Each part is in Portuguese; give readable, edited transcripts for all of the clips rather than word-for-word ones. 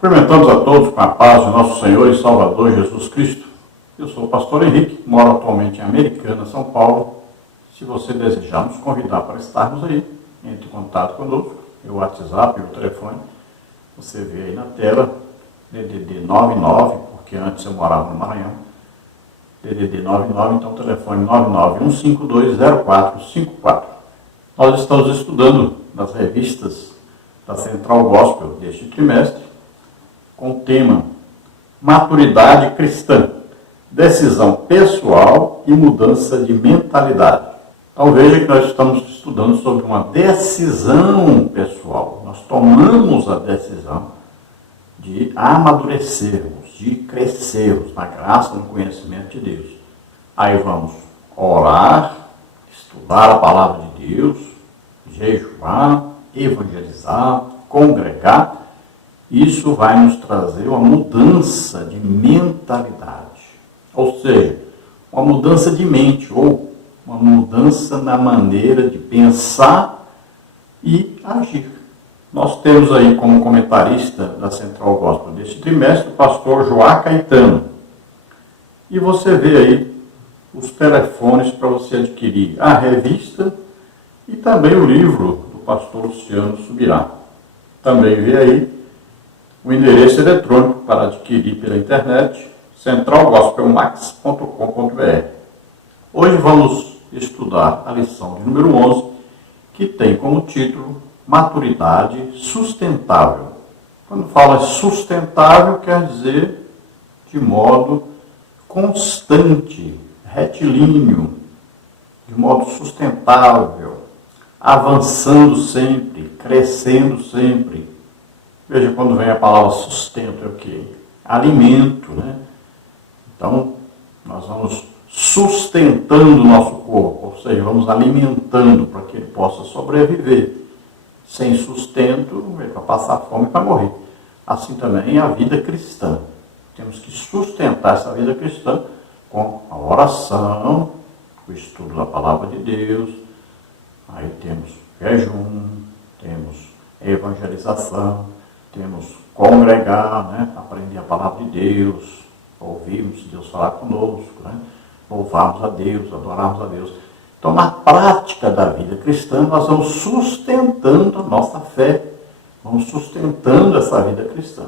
Cumprimentamos a todos com a paz de nosso Senhor e Salvador Jesus Cristo. Eu sou o pastor Henrique, moro atualmente em Americana, São Paulo. Se você desejar nos convidar para estarmos aí, entre em contato conosco, o WhatsApp, o telefone, você vê aí na tela, DDD 99, porque antes eu morava no Maranhão, DDD 99, então telefone 991520454. Nós estamos estudando nas revistas da Central Gospel deste trimestre, com o tema Maturidade Cristã, Decisão Pessoal e Mudança de Mentalidade. Então veja que nós estamos estudando sobre uma decisão pessoal. Nós tomamos a decisão de amadurecermos, de crescermos na graça e no conhecimento de Deus. Aí vamos orar, estudar a palavra de Deus, jejuar, evangelizar, congregar. Isso vai nos trazer uma mudança de mentalidade, ou seja, uma mudança de mente, ou uma mudança na maneira de pensar e agir. Nós temos aí como comentarista da Central Gospel deste trimestre o pastor Joá Caetano. E você vê aí os telefones para você adquirir a revista e também o livro do pastor Luciano Subirá. Também vê aí o endereço eletrônico para adquirir pela internet, centralgospelmax.com.br. Hoje vamos estudar a lição de número 11, que tem como título Maturidade Sustentável. Quando fala sustentável, quer dizer de modo constante, retilíneo, de modo sustentável, avançando sempre, crescendo sempre. Veja, quando vem a palavra sustento, é o quê? Alimento, né? Então, nós vamos sustentando o nosso corpo, ou seja, vamos alimentando para que ele possa sobreviver. Sem sustento, ele vai passar fome para morrer. Assim também é a vida cristã. Temos que sustentar essa vida cristã com a oração, o estudo da palavra de Deus, aí temos jejum, temos evangelização, temos congregar, né? Aprender a palavra de Deus, ouvirmos Deus falar conosco, né? Louvarmos a Deus, adorarmos a Deus. Então, na prática da vida cristã, nós vamos sustentando a nossa fé, vamos sustentando essa vida cristã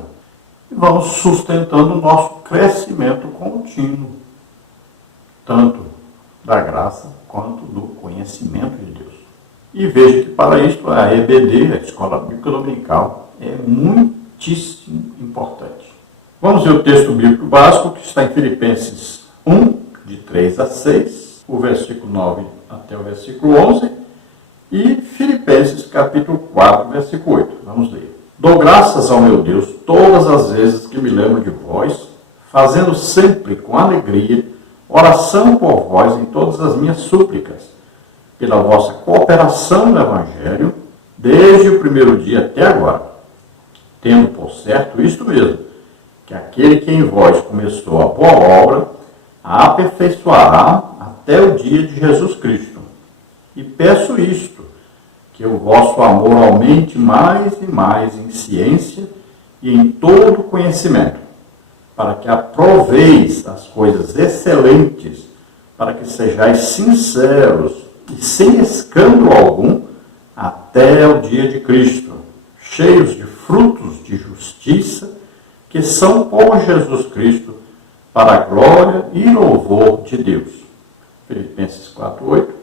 e vamos sustentando o nosso crescimento contínuo, tanto da graça quanto do conhecimento de Deus. E veja que para isso a EBD, a Escola Bíblica Dominical, é muitíssimo importante. Vamos ver o texto bíblico básico que está em Filipenses 1, de 3 a 6, o versículo 9 até o versículo 11, e Filipenses capítulo 4, versículo 8. Vamos ler. Dou graças ao meu Deus todas as vezes que me lembro de vós, fazendo sempre com alegria oração por vós em todas as minhas súplicas, pela vossa cooperação no Evangelho, desde o primeiro dia até agora, tendo por certo isto mesmo, que aquele que em vós começou a boa obra, a aperfeiçoará até o dia de Jesus Cristo. E peço isto, que o vosso amor aumente mais e mais em ciência e em todo conhecimento, para que aproveis as coisas excelentes, para que sejais sinceros e sem escândalo algum, até o dia de Cristo, cheios de frutos de justiça, que são por Jesus Cristo, para a glória e louvor de Deus. Filipenses 4:8.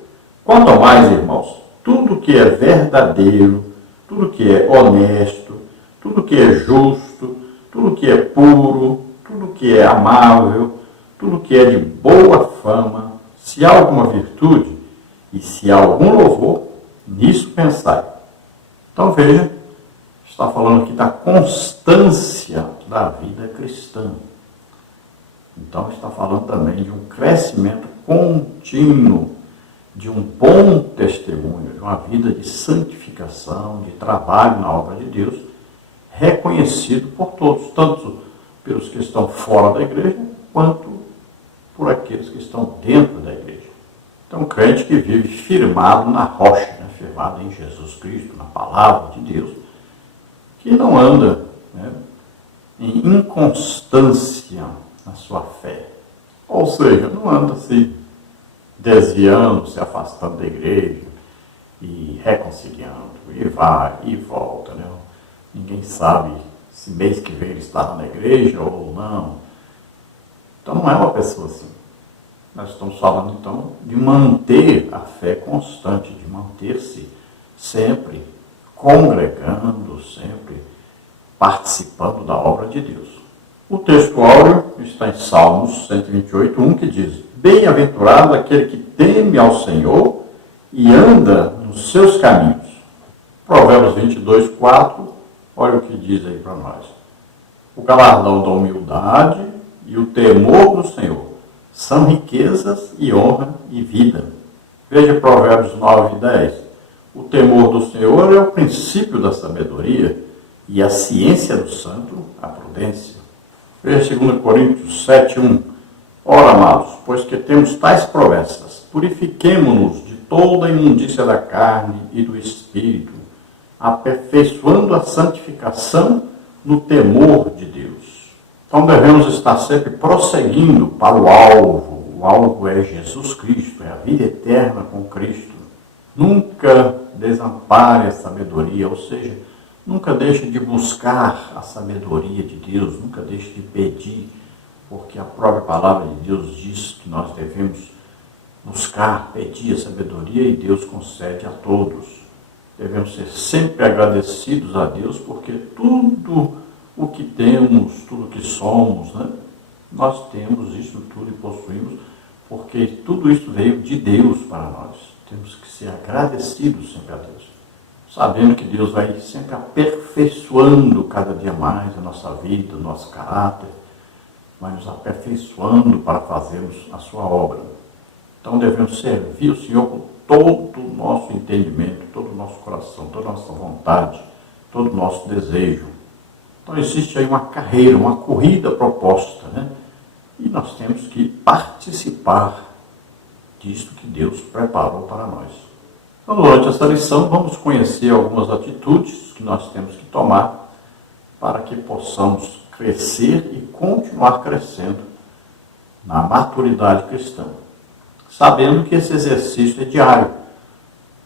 Quanto ao mais, irmãos, tudo que é verdadeiro, tudo que é honesto, tudo que é justo, tudo que é puro, tudo que é amável, tudo que é de boa fama, se há alguma virtude e se há algum louvor, nisso pensai. Então veja, está falando aqui da constância da vida cristã. Então está falando também de um crescimento contínuo, de um bom testemunho, de uma vida de santificação, de trabalho na obra de Deus, reconhecido por todos, tanto pelos que estão fora da igreja, quanto por aqueles que estão dentro da igreja. Então, um crente que vive firmado na rocha, né? Firmado em Jesus Cristo, na palavra de Deus, que não anda, né, em inconstância na sua fé. Ou seja, não anda se desviando, se afastando da igreja e reconciliando, e vai e volta, né? Ninguém sabe se mês que vem ele estará na igreja ou não. Então não é uma pessoa assim. Nós estamos falando então de manter a fé constante, de manter-se sempre congregando, sempre participando da obra de Deus. O texto áureo está em Salmos 128:1, que diz: Bem-aventurado aquele que teme ao Senhor e anda nos seus caminhos. Provérbios 22:4, olha o que diz aí para nós. O galardão da humildade e o temor do Senhor são riquezas e honra e vida. Veja Provérbios 9:10. O temor do Senhor é o princípio da sabedoria e a ciência do santo, a prudência. Veja 2 Coríntios 7:1. Ora, amados, pois que temos tais promessas, purifiquemo-nos de toda a imundícia da carne e do espírito, aperfeiçoando a santificação no temor de Deus. Então devemos estar sempre prosseguindo para o alvo. O alvo é Jesus Cristo, é a vida eterna com Cristo. Nunca desampare a sabedoria, ou seja, nunca deixe de buscar a sabedoria de Deus, nunca deixe de pedir, porque a própria palavra de Deus diz que nós devemos buscar, pedir a sabedoria e Deus concede a todos. Devemos ser sempre agradecidos a Deus, porque tudo o que temos, tudo o que somos, né, nós temos isso tudo e possuímos, porque tudo isso veio de Deus para nós. Temos que ser agradecidos sempre a Deus, sabendo que Deus vai sempre aperfeiçoando cada dia mais a nossa vida, o nosso caráter, vai nos aperfeiçoando para fazermos a sua obra. Então devemos servir o Senhor com todo o nosso entendimento, todo o nosso coração, toda a nossa vontade, todo o nosso desejo. Então existe aí uma carreira, uma corrida proposta, né? E nós temos que participar disso que Deus preparou para nós. Então, durante essa lição, vamos conhecer algumas atitudes que nós temos que tomar para que possamos crescer e continuar crescendo na maturidade cristã. Sabendo que esse exercício é diário.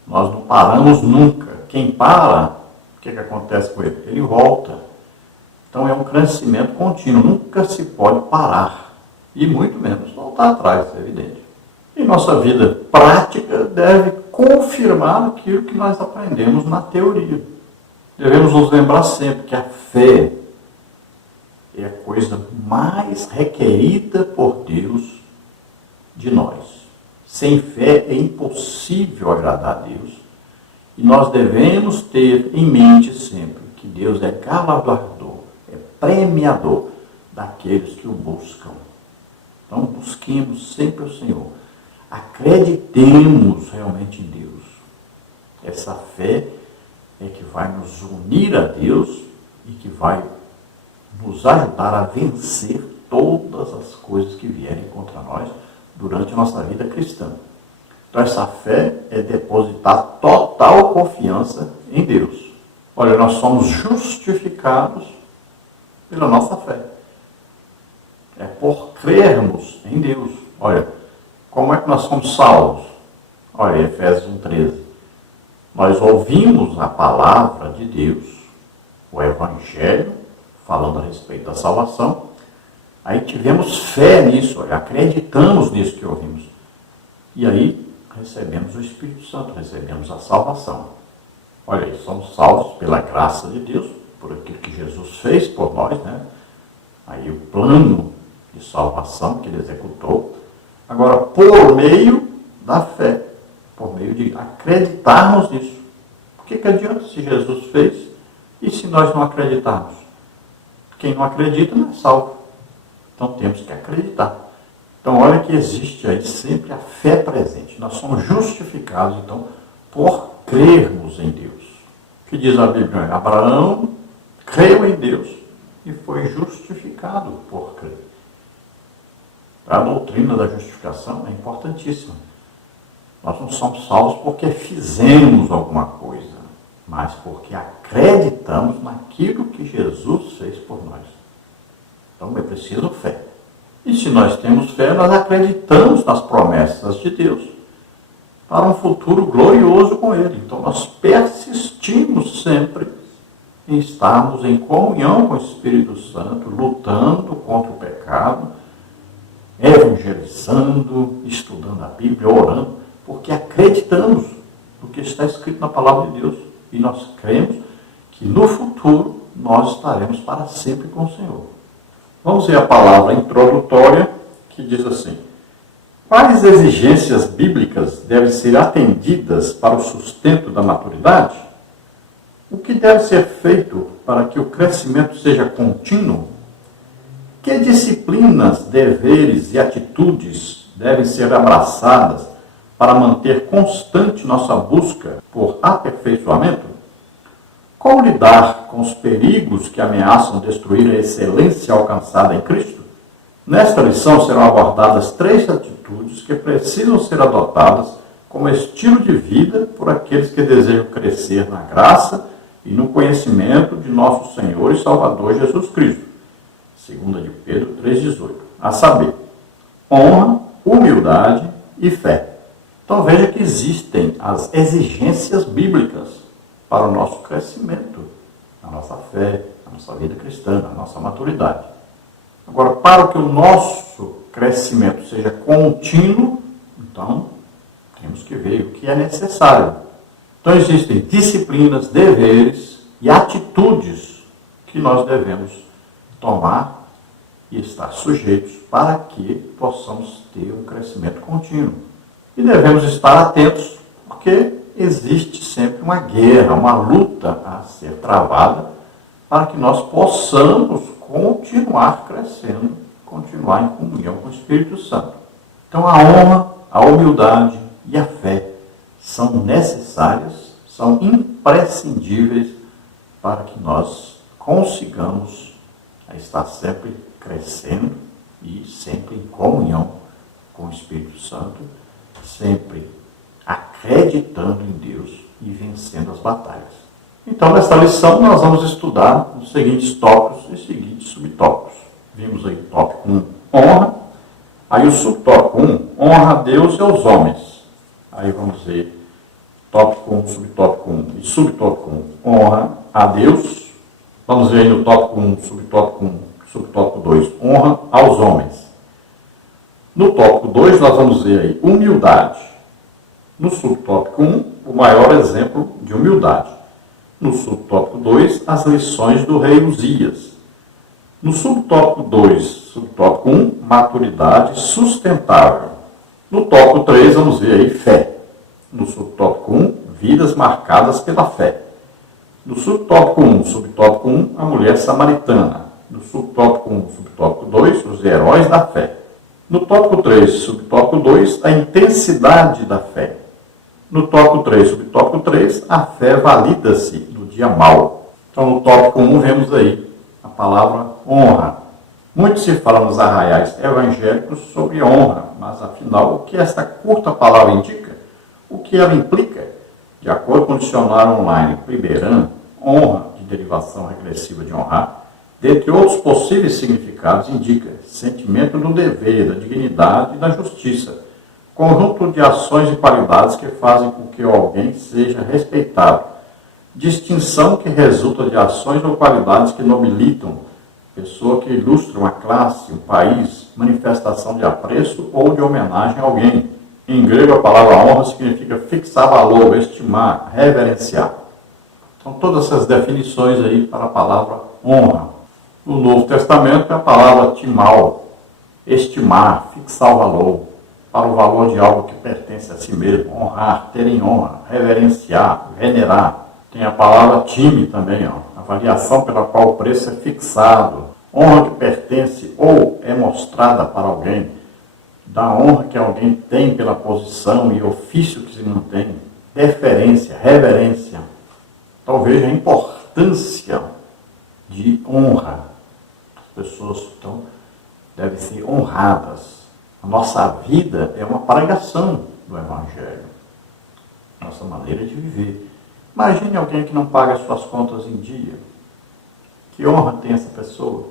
Nós não paramos nunca. Quem para, o que acontece com ele? Ele volta. Então é um crescimento contínuo. Nunca se pode parar. E muito menos voltar atrás, é evidente. E nossa vida prática deve confirmar aquilo que nós aprendemos na teoria. Devemos nos lembrar sempre que a fé é a coisa mais requerida por Deus de nós. Sem fé é impossível agradar a Deus. E nós devemos ter em mente sempre que Deus é galardoador, é premiador daqueles que o buscam. Então busquemos sempre o Senhor. Acreditemos realmente em Deus. Essa fé é que vai nos unir a Deus e que vai nos ajudar a vencer todas as coisas que vierem contra nós durante a nossa vida cristã. Então essa fé é depositar total confiança em Deus. Olha, nós somos justificados pela nossa fé. É por crermos em Deus. Olha, como é que nós somos salvos? Olha, Efésios 1:13. Nós ouvimos a palavra de Deus, o Evangelho, falando a respeito da salvação. Aí tivemos fé nisso, olha, acreditamos nisso que ouvimos. E aí recebemos o Espírito Santo, recebemos a salvação. Olha aí, somos salvos pela graça de Deus, por aquilo que Jesus fez por nós, né? Aí o plano de salvação que ele executou. Agora, por meio da fé, por meio de acreditarmos nisso. O que adianta se Jesus fez e se nós não acreditarmos? Quem não acredita não é salvo. Então temos que acreditar. Então olha que existe aí sempre a fé presente. Nós somos justificados, então, por crermos em Deus. O que diz a Bíblia? Abraão creu em Deus e foi justificado por crer. A doutrina da justificação é importantíssima. Nós não somos salvos porque fizemos alguma coisa, mas porque acreditamos naquilo que Jesus fez por nós. Então é preciso fé. E se nós temos fé, nós acreditamos nas promessas de Deus para um futuro glorioso com Ele. Então nós persistimos sempre em estarmos em comunhão com o Espírito Santo, lutando contra o pecado, evangelizando, estudando a Bíblia, orando, porque acreditamos no que está escrito na palavra de Deus. E nós cremos que no futuro nós estaremos para sempre com o Senhor. Vamos ver a palavra introdutória que diz assim: quais exigências bíblicas devem ser atendidas para o sustento da maturidade? O que deve ser feito para que o crescimento seja contínuo? Que disciplinas, deveres e atitudes devem ser abraçadas para manter constante nossa busca por aperfeiçoamento? Como lidar com os perigos que ameaçam destruir a excelência alcançada em Cristo? Nesta lição serão abordadas 3 atitudes que precisam ser adotadas como estilo de vida por aqueles que desejam crescer na graça e no conhecimento de nosso Senhor e Salvador Jesus Cristo. 2 de Pedro 3,18. A saber, honra, humildade e fé. Então veja que existem as exigências bíblicas para o nosso crescimento, na nossa fé, na nossa vida cristã, na nossa maturidade. Agora, para que o nosso crescimento seja contínuo, então temos que ver o que é necessário. Então existem disciplinas, deveres e atitudes que nós devemos tomar e estar sujeitos para que possamos ter um crescimento contínuo. E devemos estar atentos, porque existe sempre uma guerra, uma luta a ser travada para que nós possamos continuar crescendo, continuar em comunhão com o Espírito Santo. Então a honra, a humildade e a fé são necessárias, são imprescindíveis para que nós consigamos estar sempre crescendo e sempre em comunhão com o Espírito Santo, sempre acreditando em Deus e vencendo as batalhas. Então, nesta lição, nós vamos estudar os seguintes tópicos e seguintes subtópicos. Vimos aí o tópico 1, honra. Aí o subtópico 1, honra a Deus e aos homens. Aí vamos ver tópico 1, subtópico 1 e subtópico 1, honra a Deus. Vamos ver aí no tópico 1, subtópico 1, subtópico 2, honra aos homens. No tópico 2, nós vamos ver aí humildade. No subtópico 1, o maior exemplo de humildade. No subtópico 2, as lições do rei Uzias. No subtópico 2, subtópico 1, maturidade sustentável. No tópico 3, vamos ver aí fé. No subtópico 1, vidas marcadas pela fé. No subtópico 1, subtópico 1, a mulher samaritana. No subtópico 1, subtópico 2, os heróis da fé. No tópico 3, subtópico 2, a intensidade da fé. No tópico 3, subtópico 3, a fé valida-se no dia mau. Então, no tópico 1, vemos aí a palavra honra. Muito se fala nos arraiais evangélicos sobre honra, mas afinal, o que esta curta palavra indica? O que ela implica? De acordo com o dicionário online Priberan, honra, de derivação regressiva de honrar, dentre outros possíveis significados, indica sentimento do dever, da dignidade e da justiça, conjunto de ações e qualidades que fazem com que alguém seja respeitado, distinção que resulta de ações ou qualidades que nobilitam, pessoa que ilustra uma classe, um país, manifestação de apreço ou de homenagem a alguém. Em grego, a palavra honra significa fixar valor, estimar, reverenciar. Então, todas essas definições aí para a palavra honra. No Novo Testamento, é a palavra timal, estimar, fixar o valor, para o valor de algo que pertence a si mesmo, honrar, ter em honra, reverenciar, venerar. Tem a palavra time também, avaliação pela qual o preço é fixado, honra que pertence ou é mostrada para alguém, da honra que alguém tem pela posição e ofício que se mantém, deferência, reverência. Então veja a importância de honra. As pessoas então devem ser honradas. A nossa vida é uma pregação do Evangelho. Nossa maneira de viver. Imagine alguém que não paga as suas contas em dia. Que honra tem essa pessoa?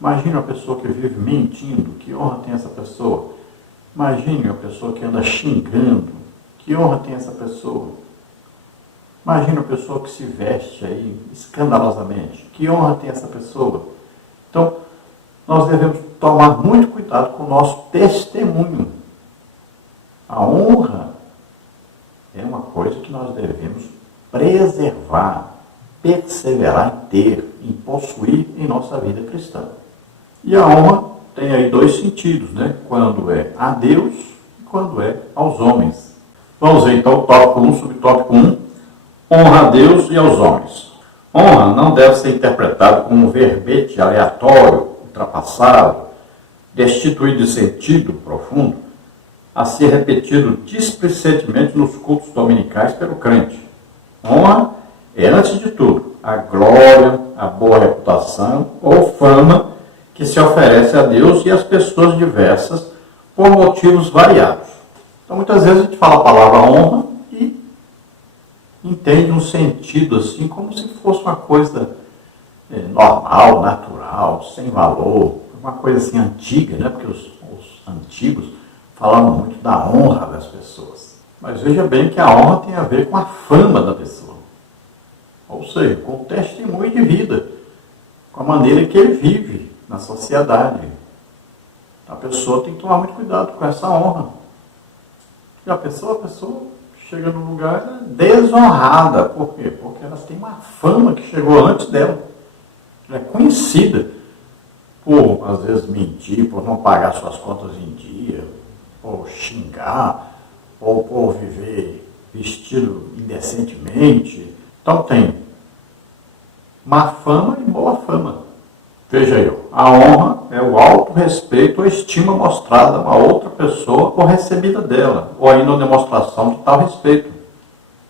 Imagine uma pessoa que vive mentindo, que honra tem essa pessoa? Imagine uma pessoa que anda xingando, que honra tem essa pessoa? Imagine uma pessoa que se veste aí escandalosamente, que honra tem essa pessoa? Então, nós devemos tomar muito cuidado com o nosso testemunho. A honra é uma coisa que nós devemos preservar, perseverar em ter, em possuir em nossa vida cristã. E a honra tem aí dois sentidos, né? Quando é a Deus e quando é aos homens. Vamos ver então o tópico 1, subtópico 1, honra a Deus e aos homens. Honra não deve ser interpretado como um verbete aleatório, ultrapassado, destituído de sentido profundo, a ser repetido displicentemente nos cultos dominicais pelo crente. Honra é, antes de tudo, a glória, a boa reputação ou fama que se oferece a Deus e às pessoas diversas por motivos variados. Então, muitas vezes a gente fala a palavra honra e entende um sentido assim, como se fosse uma coisa normal, natural, sem valor, uma coisa assim antiga, né? Porque os antigos falavam muito da honra das pessoas. Mas veja bem que a honra tem a ver com a fama da pessoa. Ou seja, com o testemunho de vida, com a maneira que ele vive na sociedade. A pessoa tem que tomar muito cuidado com essa honra. E a pessoa chega num lugar desonrada. Por quê? Porque ela tem uma fama que chegou antes dela. Ela é conhecida por, às vezes, mentir, por não pagar suas contas em dia, por xingar, ou por viver vestido indecentemente. Então tem má fama e boa fama. Veja aí, a honra é o alto respeito ou estima mostrada a uma outra pessoa ou recebida dela, ou ainda uma demonstração de tal respeito.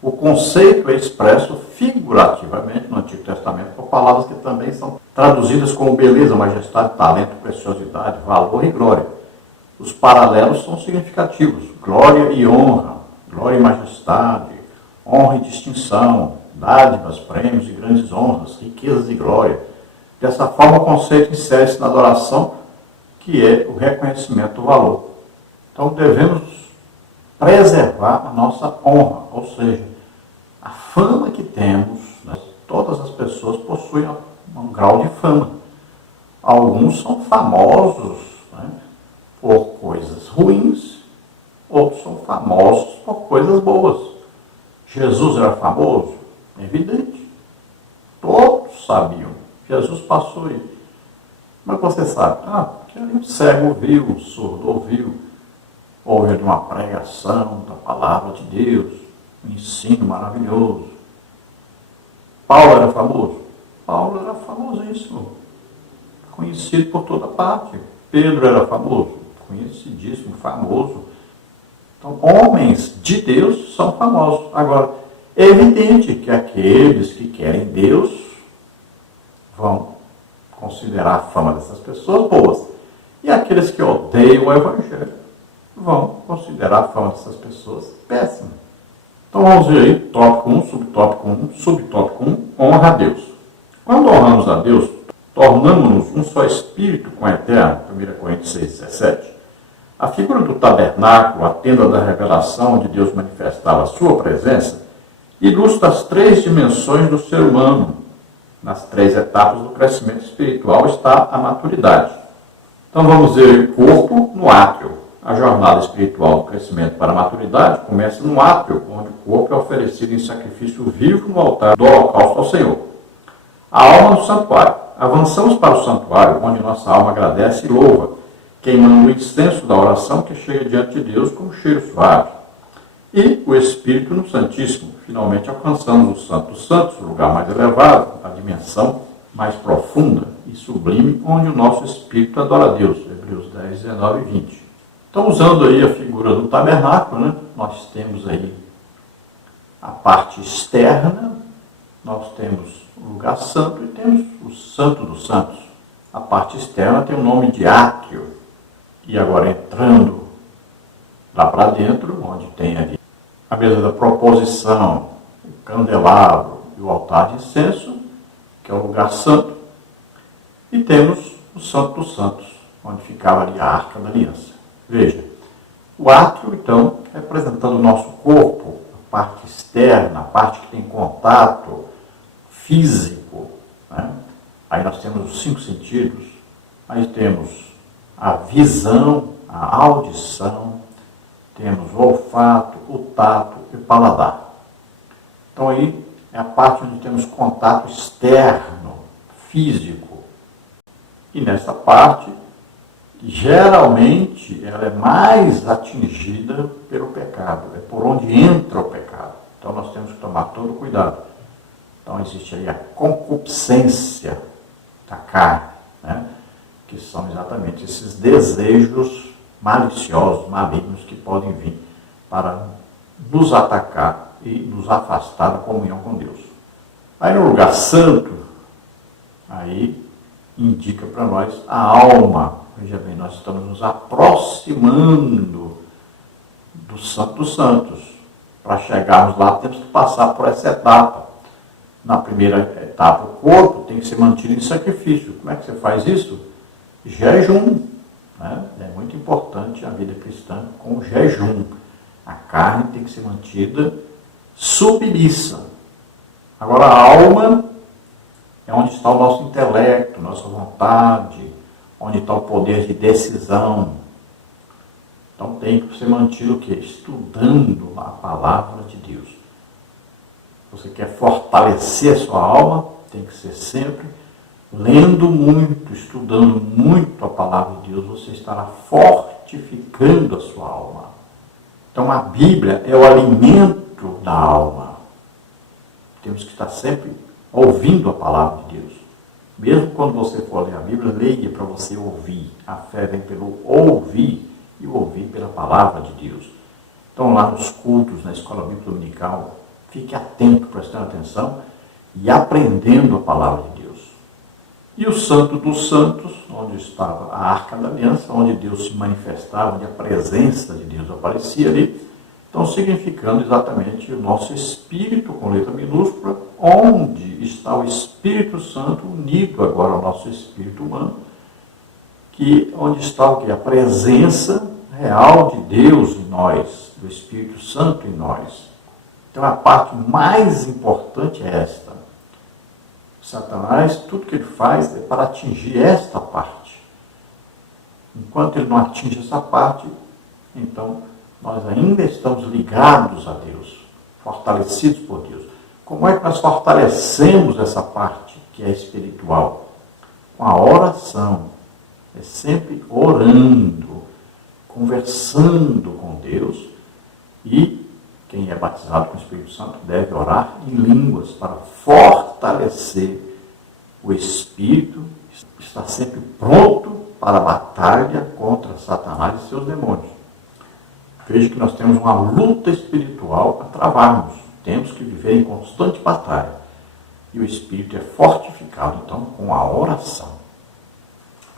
O conceito é expresso figurativamente no Antigo Testamento por palavras que também são traduzidas como beleza, majestade, talento, preciosidade, valor e glória. Os paralelos são significativos: glória e honra, glória e majestade, honra e distinção, dádivas, prêmios e grandes honras, riquezas e glória. Dessa forma, o conceito insere-se na adoração, que é o reconhecimento do valor. Então, devemos preservar a nossa honra, ou seja, a fama que temos, né? Todas as pessoas possuem um grau de fama. Alguns são famosos, né, por coisas ruins, outros são famosos por coisas boas. Jesus era famoso? É evidente. Todos sabiam. Jesus passou aí. Como é que você sabe? Porque um cego ouviu, um surdo ouviu de uma pregação da palavra de Deus, um ensino maravilhoso. Paulo era famoso? Paulo era famosíssimo, conhecido por toda parte. Pedro era famoso? Conhecidíssimo, famoso. Então, homens de Deus são famosos. Agora, é evidente que aqueles que querem Deus vão considerar a fama dessas pessoas boas. E aqueles que odeiam o Evangelho vão considerar a fama dessas pessoas péssima. Então vamos ver aí, tópico 1, subtópico 1, honra a Deus. Quando honramos a Deus, tornamos-nos um só espírito com o Eterno, 1 Coríntios 6,17. A figura do tabernáculo, a tenda da revelação, onde Deus manifestava a sua presença, ilustra as três dimensões do ser humano. Nas três etapas do crescimento espiritual está a maturidade. Então vamos ver o corpo no átrio. A jornada espiritual do crescimento para a maturidade começa no átrio, onde o corpo é oferecido em sacrifício vivo no altar do holocausto ao Senhor. A alma no santuário. Avançamos para o santuário, onde nossa alma agradece e louva, queimando o incenso da oração que chega diante de Deus como cheiro suave. E o Espírito no Santíssimo. Finalmente alcançamos o Santo dos Santos, o lugar mais elevado, a dimensão mais profunda e sublime, onde o nosso Espírito adora a Deus. Hebreus 10, 19 e 20. Então, usando aí a figura do tabernáculo, né, nós temos aí a parte externa, nós temos o lugar santo e temos o Santo dos Santos. A parte externa tem o nome de átrio. E agora entrando lá para dentro, onde tem ali a mesa da proposição, o candelabro e o altar de incenso, que é o lugar santo. E temos o Santo dos Santos, onde ficava ali a Arca da Aliança. Veja, o átrio, então, representando o nosso corpo, a parte externa, a parte que tem contato físico, né? Aí nós temos os 5 sentidos, aí temos a visão, a audição, temos o olfato, o tato e o paladar. Então aí é a parte onde temos contato externo, físico. E nessa parte, geralmente, ela é mais atingida pelo pecado. É por onde entra o pecado. Então nós temos que tomar todo cuidado. Então existe aí a concupiscência da carne, né? Que são exatamente esses desejos maliciosos, malignos, que podem vir para nos atacar e nos afastar da comunhão com Deus. Aí no lugar santo, aí indica para nós a alma. Veja bem, nós estamos nos aproximando do Santo dos Santos. Para chegarmos lá, temos que passar por essa etapa. Na primeira etapa, o corpo tem que ser mantido em sacrifício. Como é que você faz isso? Jejum. Né? É muito importante a vida cristã com jejum. A carne tem que ser mantida submissa. Agora, a alma é onde está o nosso intelecto, nossa vontade, onde está o poder de decisão. Então tem que ser mantido o quê? Estudando a palavra de Deus. Você quer fortalecer a sua alma, tem que ser sempre lendo muito, estudando muito a palavra de Deus, você estará fortificando a sua alma. Então a Bíblia é o alimento da alma. Temos que estar sempre ouvindo a palavra de Deus. Mesmo quando você for ler a Bíblia, leia para você ouvir. A fé vem pelo ouvir e o ouvir pela palavra de Deus. Então lá nos cultos, na escola bíblica dominical, fique atento, prestando atenção e aprendendo a palavra de Deus. E o Santo dos Santos, onde estava a Arca da Aliança, onde Deus se manifestava, onde a presença de Deus aparecia ali, então significando exatamente o nosso espírito, com letra minúscula, onde está o Espírito Santo unido agora ao nosso espírito humano, que onde está o quê? A presença real de Deus em nós, do Espírito Santo em nós. Então a parte mais importante é esta. Satanás, tudo que ele faz é para atingir esta parte. Enquanto ele não atinge essa parte, então nós ainda estamos ligados a Deus, fortalecidos por Deus. Como é que nós fortalecemos essa parte que é espiritual? Com a oração. É sempre orando, conversando com Deus. E quem é batizado com o Espírito Santo deve orar em línguas para fortalecer o Espírito, estar sempre pronto para a batalha contra Satanás e seus demônios. Veja que nós temos uma luta espiritual a travarmos. Temos que viver em constante batalha. E o Espírito é fortificado, então, com a oração.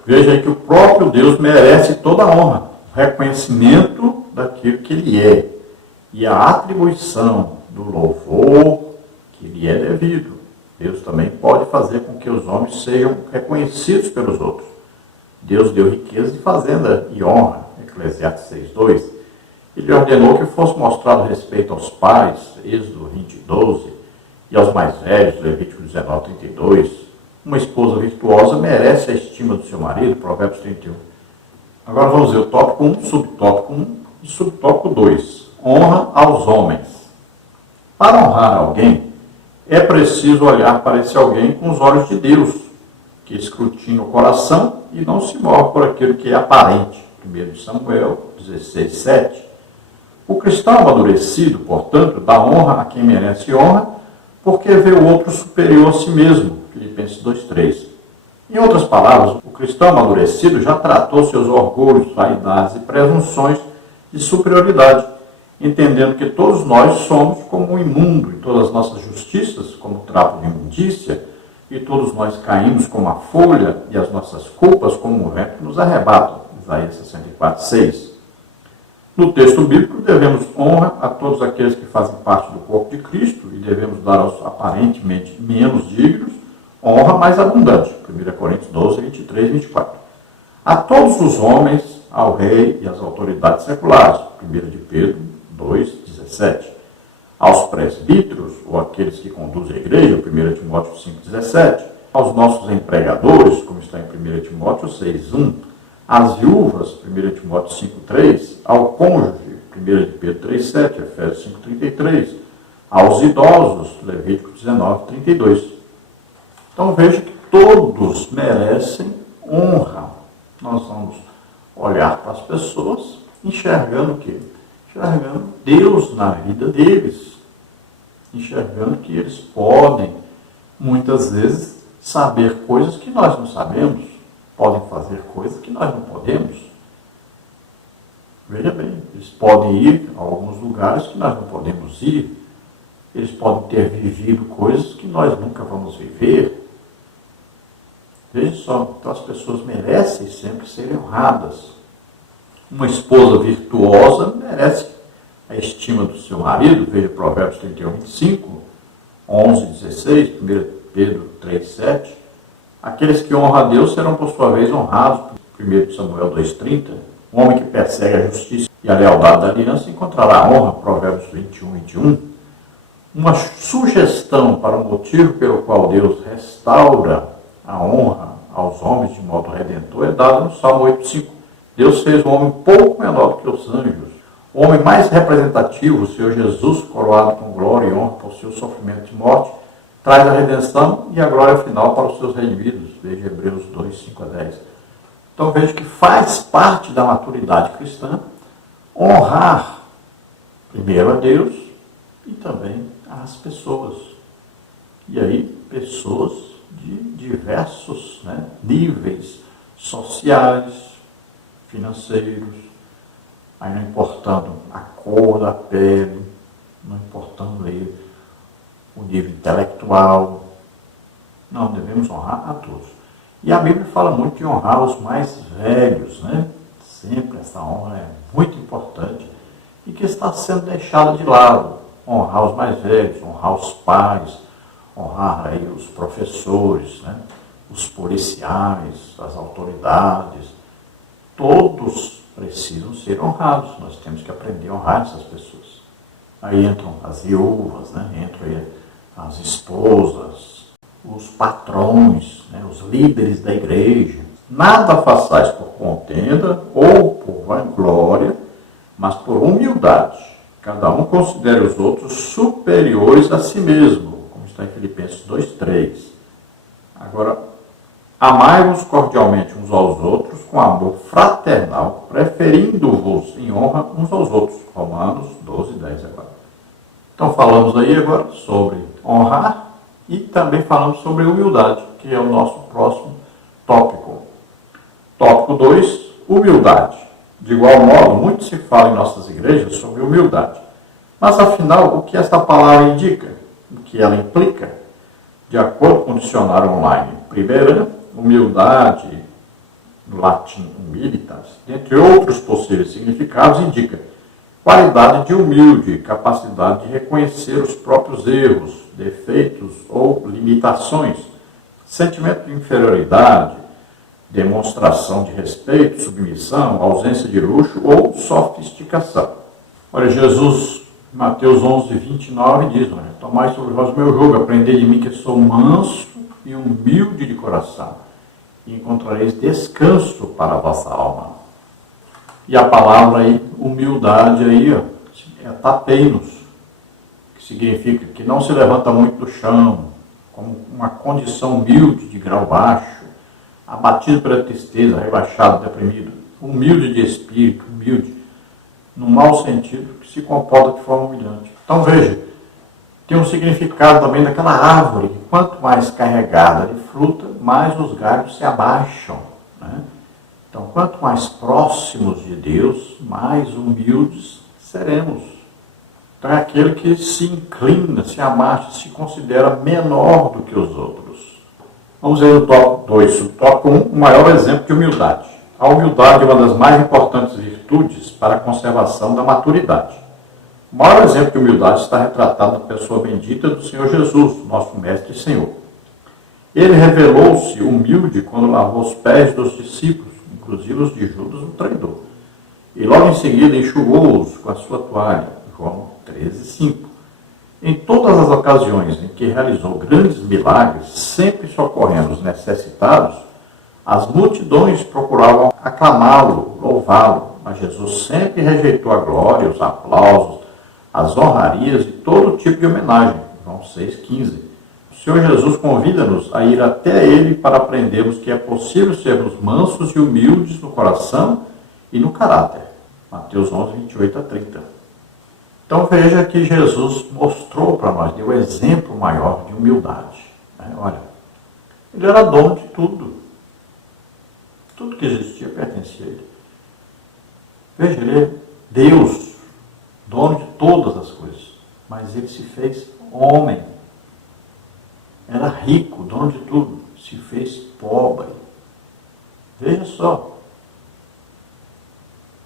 Veja aí que o próprio Deus merece toda a honra, o reconhecimento daquilo que Ele é e a atribuição do louvor que lhe é devido. Deus também pode fazer com que os homens sejam reconhecidos pelos outros. Deus deu riqueza de fazenda e honra, Eclesiastes 6:2. Ele ordenou que fosse mostrado respeito aos pais, Êxodo 20:12, e aos mais velhos, Levítico 19:32. Uma esposa virtuosa merece a estima do seu marido, Provérbios 31. Agora vamos ver o tópico 1, subtópico 1 e subtópico 2. Honra aos homens. Para honrar alguém, é preciso olhar para esse alguém com os olhos de Deus, que escrutina o coração e não se move por aquilo que é aparente. 1 Samuel 16:7. O cristão amadurecido, portanto, dá honra a quem merece honra, porque vê o outro superior a si mesmo. Filipenses 2:3. Em outras palavras, o cristão amadurecido já tratou seus orgulhos, vaidades e presunções de superioridade, entendendo que todos nós somos como um imundo e todas as nossas justiças como trapo de imundícia, e todos nós caímos como a folha e as nossas culpas como um vento que nos arrebatam. Isaías 64:6. No texto bíblico, devemos honra a todos aqueles que fazem parte do corpo de Cristo e devemos dar aos aparentemente menos dignos honra mais abundante. 1 Coríntios 12, 23 e 24. A todos os homens, ao rei e às autoridades seculares. 1 de Pedro 2, 17. Aos presbíteros, ou aqueles que conduzem a igreja. 1 Timóteo 5, 17. Aos nossos empregadores, como está em 1 Timóteo 6, 1. Às viúvas, 1 Timóteo 5, 3. Ao cônjuge, 1 de Pedro 3, 7. Efésios 5, 33. Aos idosos, Levítico 19, 32. Então veja que todos merecem honra. Nós vamos olhar para as pessoas enxergando o quê? Enxergando Deus na vida deles. Enxergando que eles podem, muitas vezes, saber coisas que nós não sabemos. Podem fazer coisas que nós não podemos. Veja bem, eles podem ir a alguns lugares que nós não podemos ir. Eles podem ter vivido coisas que nós nunca vamos viver. Veja só, então as pessoas merecem sempre serem honradas. Uma esposa virtuosa merece a estima do seu marido. Veja Provérbios 31, 25, 11, 16, 1 Pedro 3, 7. Aqueles que honram a Deus serão, por sua vez, honrados. 1 Samuel 2, 30. O homem que persegue a justiça e a lealdade da aliança encontrará honra. Provérbios 21, 21. Uma sugestão para o motivo pelo qual Deus restaura a honra aos homens de modo redentor é dada no Salmo 8,5. Deus fez um homem pouco menor do que os anjos. O homem mais representativo, o Senhor Jesus, coroado com glória e honra por seu sofrimento e morte, traz a redenção e a glória final para os seus redimidos. Veja Hebreus 2, 5 a 10. Então veja que faz parte da maturidade cristã honrar primeiro a Deus e também as pessoas. E aí, pessoas de diversos níveis sociais, financeiros, aí não importando a cor da pele, não importando aí o nível intelectual. Não, devemos honrar a todos. E a Bíblia fala muito de honrar os mais velhos, né? Sempre essa honra é muito importante e que está sendo deixada de lado. Honrar os mais velhos, honrar os pais, honrar aí os professores, os policiais, as autoridades. Todos precisam ser honrados. Nós temos que aprender a honrar essas pessoas. Aí entram as viúvas, entram aí as esposas, os patrões, os líderes da igreja. Nada façais por contenda ou por vanglória, mas por humildade. Cada um considere os outros superiores a si mesmo, como está em Filipenses 2:3. Agora, amai-vos cordialmente uns aos outros com amor fraternal, preferindo-vos em honra uns aos outros. Romanos 12:10 agora. Então falamos aí agora sobre honrar e também falamos sobre humildade, que é o nosso próximo tópico. Tópico 2, humildade. De igual modo, muito se fala em nossas igrejas sobre humildade. Mas, afinal, o que essa palavra indica? O que ela implica? De acordo com o dicionário online Primeira, humildade, no latim humilitas, dentre outros possíveis significados, indica qualidade de humilde, capacidade de reconhecer os próprios erros, defeitos ou limitações, sentimento de inferioridade, demonstração de respeito, submissão, ausência de luxo ou sofisticação. Olha, Jesus, Mateus 11, 29 diz, tomai sobre vós o meu jugo, aprendei de mim que sou manso e humilde de coração, e encontrareis descanso para a vossa alma. E a palavra aí, humildade aí, é tapeinos, que significa que não se levanta muito do chão, como uma condição humilde de grau baixo, abatido pela tristeza, rebaixado, deprimido, humilde de espírito, humilde, no mau sentido, que se comporta de forma humilhante. Então veja, tem um significado também daquela árvore, que quanto mais carregada de fruta, mais os galhos se abaixam. Então, quanto mais próximos de Deus, mais humildes seremos. Então é aquele que se inclina, se abaixa, se considera menor do que os outros. Vamos ver no tópico 2, subtópico 1, o maior exemplo de humildade. A humildade é uma das mais importantes virtudes para a conservação da maturidade. O maior exemplo de humildade está retratado na pessoa bendita do Senhor Jesus, nosso Mestre e Senhor. Ele revelou-se humilde quando lavou os pés dos discípulos, inclusive os de Judas, o traidor. E logo em seguida enxugou-os com a sua toalha. João 13:5. Em todas as ocasiões em que realizou grandes milagres, sempre socorrendo os necessitados, as multidões procuravam aclamá-lo, louvá-lo, mas Jesus sempre rejeitou a glória, os aplausos, as honrarias e todo tipo de homenagem. João 6,15. O Senhor Jesus convida-nos a ir até Ele para aprendermos que é possível sermos mansos e humildes no coração e no caráter. Mateus 11:28-30. Então veja que Jesus mostrou para nós, deu exemplo maior de humildade. Olha, ele era dono de tudo. Tudo que existia pertencia a ele. Veja, ele é Deus, dono de todas as coisas. Mas ele se fez homem. Era rico, dono de tudo. Se fez pobre. Veja só.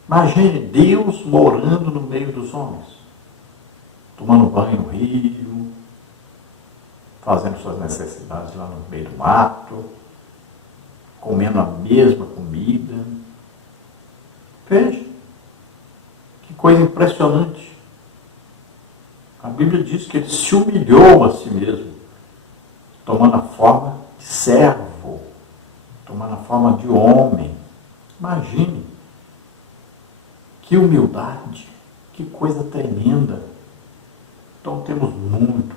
Imagine Deus morando no meio dos homens. Tomando banho no rio. Fazendo suas necessidades lá no meio do mato. Comendo a mesma comida. Veja. Que coisa impressionante. A Bíblia diz que ele se humilhou a si mesmo, tomando a forma de servo, tomando a forma de homem. Imagine. Que humildade. Que coisa tremenda. Então temos muito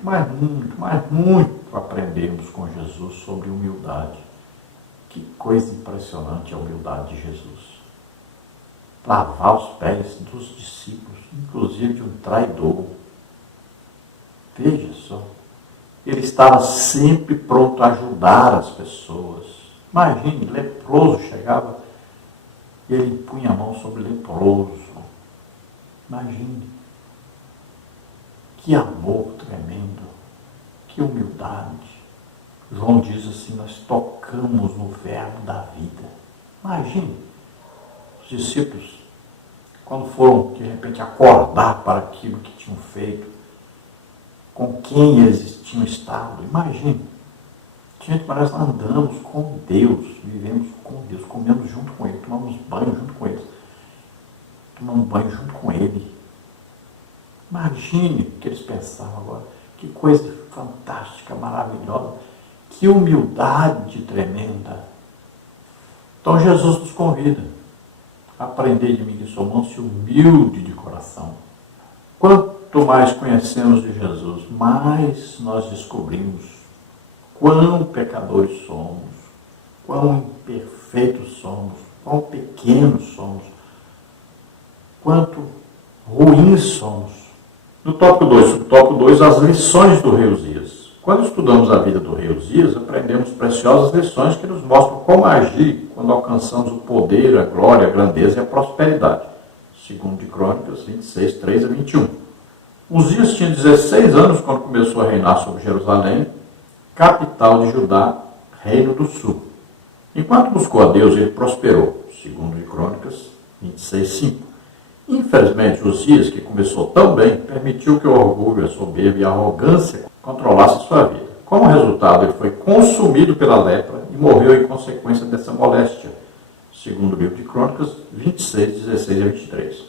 a aprendermos com Jesus sobre humildade. Que coisa impressionante a humildade de Jesus. Lavar os pés dos discípulos, inclusive de um traidor. Veja só. Ele estava sempre pronto a ajudar as pessoas. Imagine, leproso chegava e ele punha a mão sobre o leproso. Imagine. Que amor tremendo. Que humildade. João diz assim, nós tocamos no verbo da vida. Imagine, os discípulos, quando foram, de repente, acordar para aquilo que tinham feito, com quem eles tinham estado. Imagine, gente, mas nós andamos com Deus, vivemos com Deus, comemos junto com Ele, tomamos banho junto com Ele, tomamos banho junto com Ele. Imagine o que eles pensavam agora. Que coisa fantástica, maravilhosa. Que humildade tremenda. Então Jesus nos convida a aprender de mim que sou manso e humilde de coração. Quanto mais conhecemos de Jesus, mais nós descobrimos quão pecadores somos, quão imperfeitos somos, quão pequenos somos, quanto ruins somos. No tópico 2, subtópico 2, as lições do rei Uzias. Quando estudamos a vida do rei Uzias, aprendemos preciosas lições que nos mostram como agir quando alcançamos o poder, a glória, a grandeza e a prosperidade. Segundo de Crônicas 26, 3-21. Uzias tinha 16 anos quando começou a reinar sobre Jerusalém, capital de Judá, reino do sul. Enquanto buscou a Deus, ele prosperou. Segundo de Crônicas 26, 5. Infelizmente, Uzias, que começou tão bem, permitiu que o orgulho, a soberba e a arrogância controlassem sua vida. Como resultado, ele foi consumido pela lepra e morreu em consequência dessa moléstia. Segundo o livro de Crônicas 26, 16-23.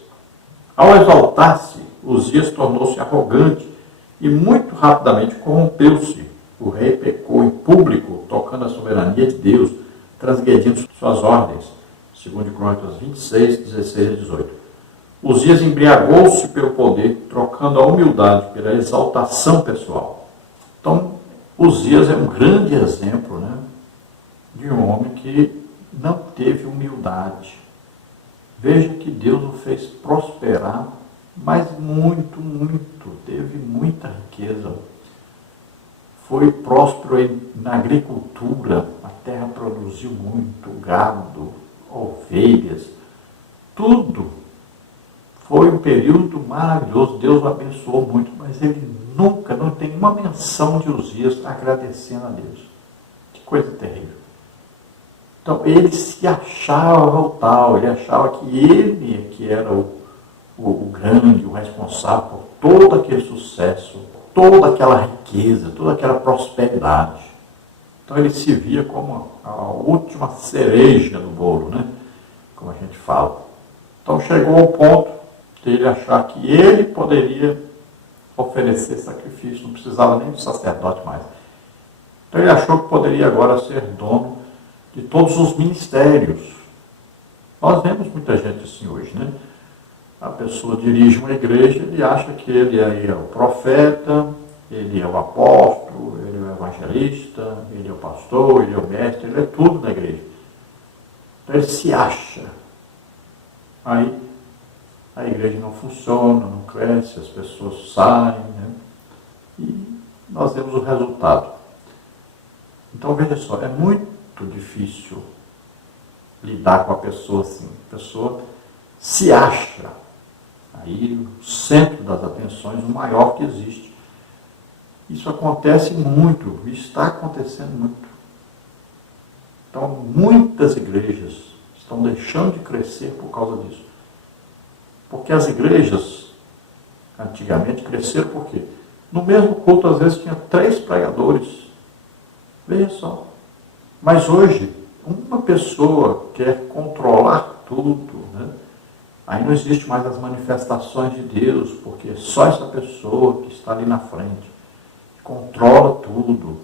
Ao exaltar-se, Uzias tornou-se arrogante e muito rapidamente corrompeu-se. O rei pecou em público, tocando a soberania de Deus, transgredindo suas ordens. Segundo Crônicas 26, 16-18. Uzias embriagou-se pelo poder, trocando a humildade pela exaltação pessoal. Então, Uzias é um grande exemplo, de um homem que não teve humildade. Veja que Deus o fez prosperar, mas muito, teve muita riqueza. Foi próspero na agricultura, a terra produziu muito, gado, ovelhas, tudo. Foi um período maravilhoso, Deus o abençoou muito, mas ele nunca, não tem uma menção de Uzias agradecendo a Deus. Que coisa terrível. Então, ele se achava o tal, ele achava que ele é que era o grande, o responsável por todo aquele sucesso, toda aquela riqueza, toda aquela prosperidade. Então ele se via como a última cereja do bolo, né? Como a gente fala. Então chegou ao ponto de ele achar que ele poderia oferecer sacrifício, não precisava nem do sacerdote mais. Então ele achou que poderia agora ser dono de todos os ministérios. Nós vemos muita gente assim hoje, né? A pessoa dirige uma igreja, ele acha que ele é o profeta, ele é o apóstolo, ele é o evangelista, ele é o pastor, ele é o mestre, ele é tudo na igreja. Então ele se acha. Aí a igreja não funciona, não cresce, as pessoas saem, né? E nós vemos o resultado. Então veja só, é muito difícil lidar com a pessoa assim. A pessoa se acha aí o centro das atenções, o maior que existe. Isso acontece muito, está acontecendo muito. Então, muitas igrejas estão deixando de crescer por causa disso. Porque as igrejas, antigamente, cresceram por quê? No mesmo culto, às vezes, tinha 3 pregadores. Veja só. Mas hoje, uma pessoa quer controlar tudo, né? Aí não existe mais as manifestações de Deus, porque só essa pessoa que está ali na frente controla tudo.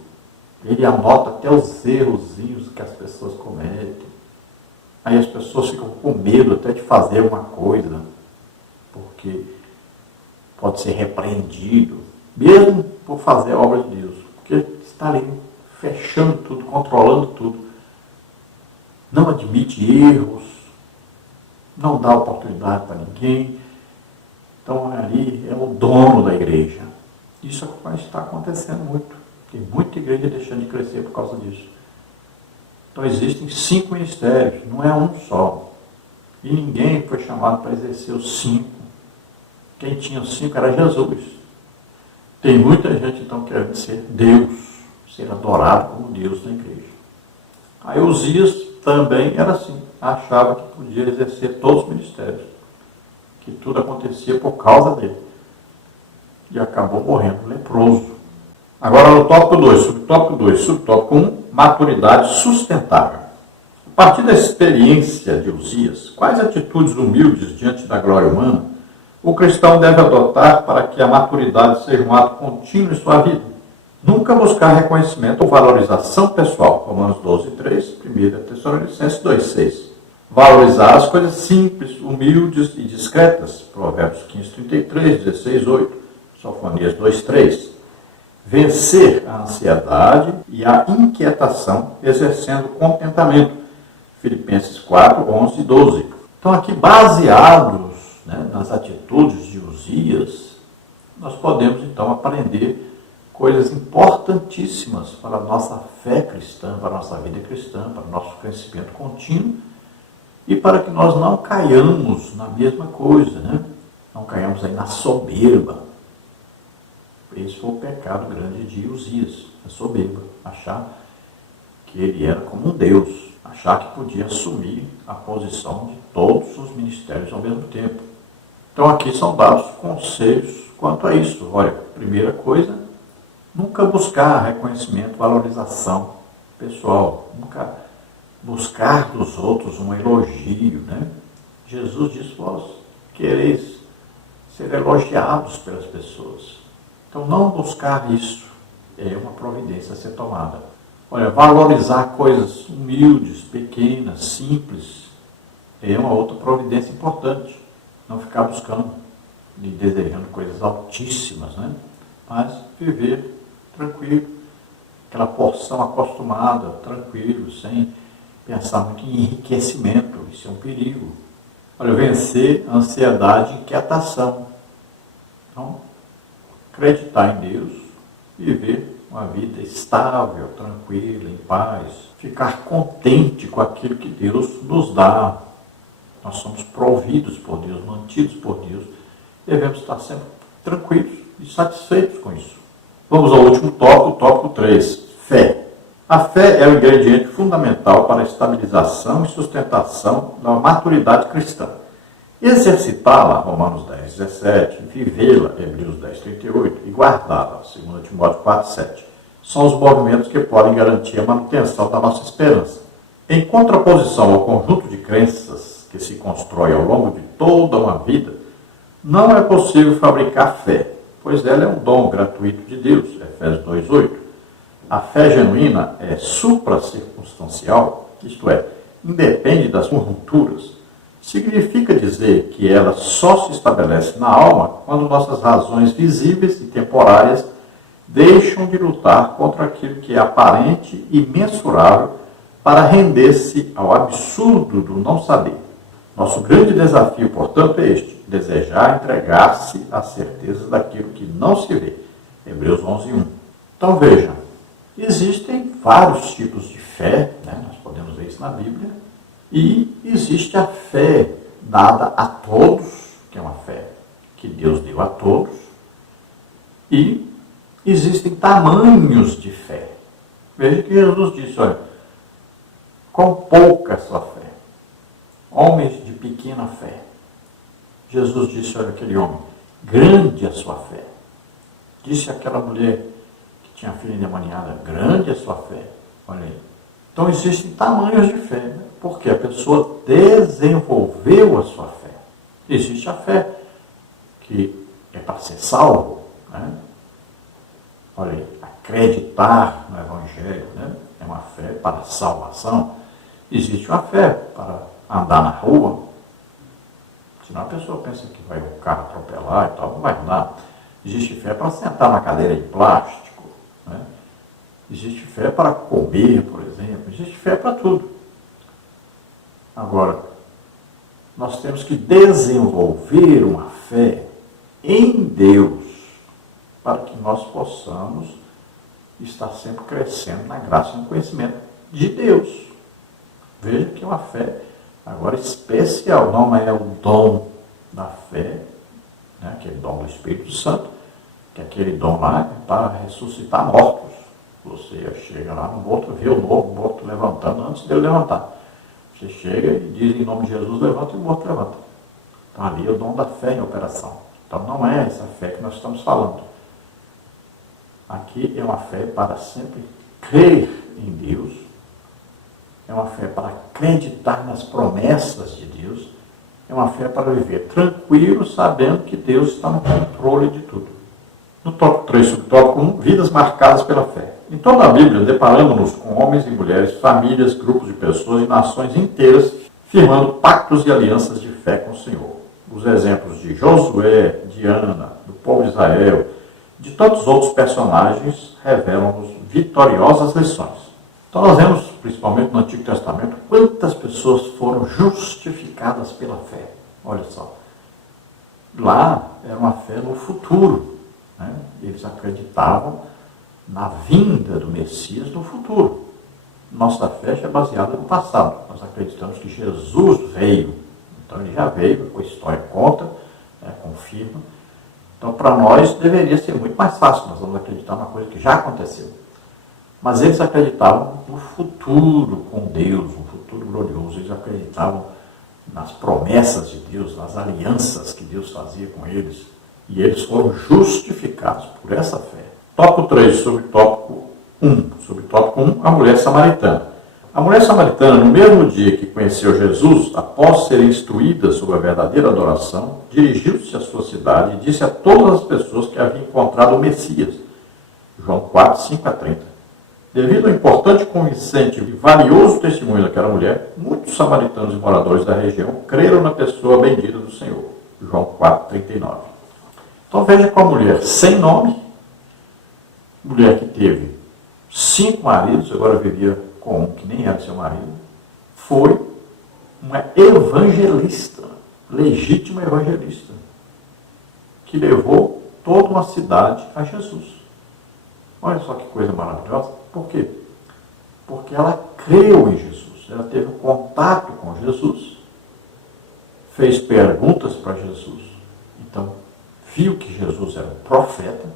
Ele anota até os errozinhos que as pessoas cometem. Aí as pessoas ficam com medo até de fazer uma coisa, porque pode ser repreendido, mesmo por fazer a obra de Deus, porque está ali fechando tudo, controlando tudo. Não admite erros, não dá oportunidade para ninguém. Então ali é o dono da igreja. Isso está acontecendo muito. Tem muita igreja deixando de crescer por causa disso. Então existem 5 ministérios, não é um só. E ninguém foi chamado para exercer os 5. Quem tinha os 5 era Jesus. Tem muita gente então querendo ser Deus, ser adorado como Deus na igreja. Aí Uzias também era assim, achava que podia exercer todos os ministérios, que tudo acontecia por causa dele. E acabou morrendo leproso. Agora no tópico 2, subtópico 1, maturidade sustentável. A partir da experiência de Uzias, quais atitudes humildes diante da glória humana o cristão deve adotar para que a maturidade seja um ato contínuo em sua vida? Nunca buscar reconhecimento ou valorização pessoal. Romanos 12:3, 1 Tessalonicenses 2:6. Valorizar as coisas simples, humildes e discretas. Provérbios 15:33, 16:8, Sofonias 2:3. Vencer a ansiedade e a inquietação, exercendo contentamento. Filipenses 4:11 e 12. Então aqui, baseados, né, nas atitudes de Uzias, nós podemos então aprender coisas importantíssimas para a nossa fé cristã, para a nossa vida cristã, para o nosso crescimento contínuo e para que nós não caiamos na mesma coisa, né? Não caiamos aí na soberba. Esse foi o pecado grande de Uzias, a soberba, achar que ele era como um Deus, achar que podia assumir a posição de todos os ministérios ao mesmo tempo. Então aqui são dados conselhos quanto a isso. Olha, primeira coisa, nunca buscar reconhecimento, valorização pessoal, nunca buscar dos outros um elogio, né? Jesus disse, vós quereis ser elogiados pelas pessoas. Então não buscar isso é uma providência a ser tomada. Olha, valorizar coisas humildes, pequenas, simples, é uma outra providência importante. Não ficar buscando e desejando coisas altíssimas, né? Mas viver tranquilo, aquela porção acostumada, tranquilo, sem pensar muito em enriquecimento, isso é um perigo. Olha, vencer a ansiedade e inquietação. Então, acreditar em Deus, viver uma vida estável, tranquila, em paz, ficar contente com aquilo que Deus nos dá. Nós somos providos por Deus, mantidos por Deus, devemos estar sempre tranquilos e satisfeitos com isso. Vamos ao último tópico, o tópico 3, fé. A fé é o ingrediente fundamental para a estabilização e sustentação da maturidade cristã. Exercitá-la, Romanos 10:17, vivê-la, Hebreus 10:38, e guardá-la, 2 Timóteo 4:7, são os movimentos que podem garantir a manutenção da nossa esperança. Em contraposição ao conjunto de crenças que se constrói ao longo de toda uma vida, não é possível fabricar fé, pois ela é um dom gratuito de Deus, Efésios 2:8. A fé genuína é supracircunstancial, isto é, independe das conjunturas. Significa dizer que ela só se estabelece na alma quando nossas razões visíveis e temporárias deixam de lutar contra aquilo que é aparente e mensurável para render-se ao absurdo do não saber. Nosso grande desafio, portanto, é este: desejar entregar-se às certezas daquilo que não se vê. Hebreus 11:1. Então vejam, existem vários tipos de fé, nós podemos ver isso na Bíblia, e existe a fé dada a todos, que é uma fé que Deus deu a todos, e existem tamanhos de fé. Veja que Jesus disse, olha, com pouca é sua fé, homens de pequena fé. Jesus disse, olha, aquele homem, grande é a sua fé. Disse aquela mulher que tinha filha endemoniada, grande é a sua fé. Olha aí. Então existem tamanhos de fé, porque a pessoa desenvolveu a sua fé. Existe a fé que é para ser salvo, Olha aí, acreditar no Evangelho, é uma fé para a salvação. Existe uma fé para andar na rua. Senão a pessoa pensa que vai o carro atropelar e tal, não vai andar. Existe fé para sentar na cadeira de plástico, Existe fé para comer, por exemplo. Existe fé para tudo. Agora, nós temos que desenvolver uma fé em Deus para que nós possamos estar sempre crescendo na graça e no conhecimento de Deus. Veja que é uma fé agora especial, não é o dom da fé, aquele dom do Espírito Santo, que é aquele dom lá para ressuscitar mortos. Você chega lá no morto, vê o morto levantando antes dele levantar. Você chega e diz em nome de Jesus, levanta, e o morto levanta. Então ali é o dom da fé em operação. Então não é essa fé que nós estamos falando. Aqui é uma fé para sempre crer em Deus, é uma fé para acreditar nas promessas de Deus, é uma fé para viver tranquilo, sabendo que Deus está no controle de tudo. No tópico 3, subtópico 1, vidas marcadas pela fé. Em toda a Bíblia, deparamos-nos com homens e mulheres, famílias, grupos de pessoas e nações inteiras, firmando pactos e alianças de fé com o Senhor. Os exemplos de Josué, de Ana, do povo de Israel, de tantos outros personagens, revelam-nos vitoriosas lições. Então nós vemos, principalmente no Antigo Testamento, quantas pessoas foram justificadas pela fé. Olha só. Lá era uma fé no futuro. Eles acreditavam na vinda do Messias no futuro. Nossa fé é baseada no passado. Nós acreditamos que Jesus veio. Então ele já veio, a história conta, confirma. Então para nós deveria ser muito mais fácil. Nós vamos acreditar numa coisa que já aconteceu. Mas eles acreditavam no futuro com Deus, um futuro glorioso. Eles acreditavam nas promessas de Deus, nas alianças que Deus fazia com eles. E eles foram justificados por essa fé. Tópico 3, subtópico 1. Subtópico 1, a mulher samaritana. A mulher samaritana, no mesmo dia que conheceu Jesus, após ser instruída sobre a verdadeira adoração, dirigiu-se à sua cidade e disse a todas as pessoas que havia encontrado o Messias. João 4, 5-30. Devido ao importante, convincente e valioso testemunho daquela mulher, muitos samaritanos e moradores da região creram na pessoa bendita do Senhor. João 4, 39. Então veja com a mulher sem nome, mulher que teve 5 maridos, agora vivia com um que nem era seu marido, foi uma evangelista, legítima evangelista, que levou toda uma cidade a Jesus. Olha só que coisa maravilhosa. Por quê? Porque ela creu em Jesus, ela teve um contato com Jesus, fez perguntas para Jesus, então viu que Jesus era um profeta,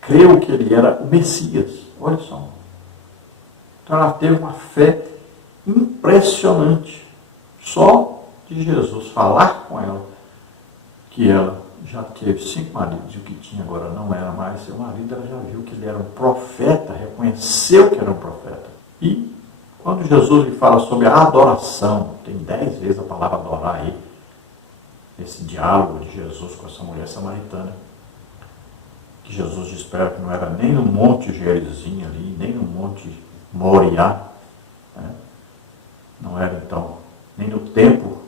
creu que ele era o Messias. Olha só. Então ela teve uma fé impressionante. Só de Jesus falar com ela, que ela já teve 5 maridos e o que tinha agora não era mais seu marido, ela já viu que ele era um profeta, reconheceu que era um profeta. E quando Jesus lhe fala sobre a adoração, tem 10 vezes a palavra adorar aí, esse diálogo de Jesus com essa mulher samaritana, que Jesus diz para ela que não era nem no Monte Gerizim ali, nem no Monte Moriá, né? Não era então nem no templo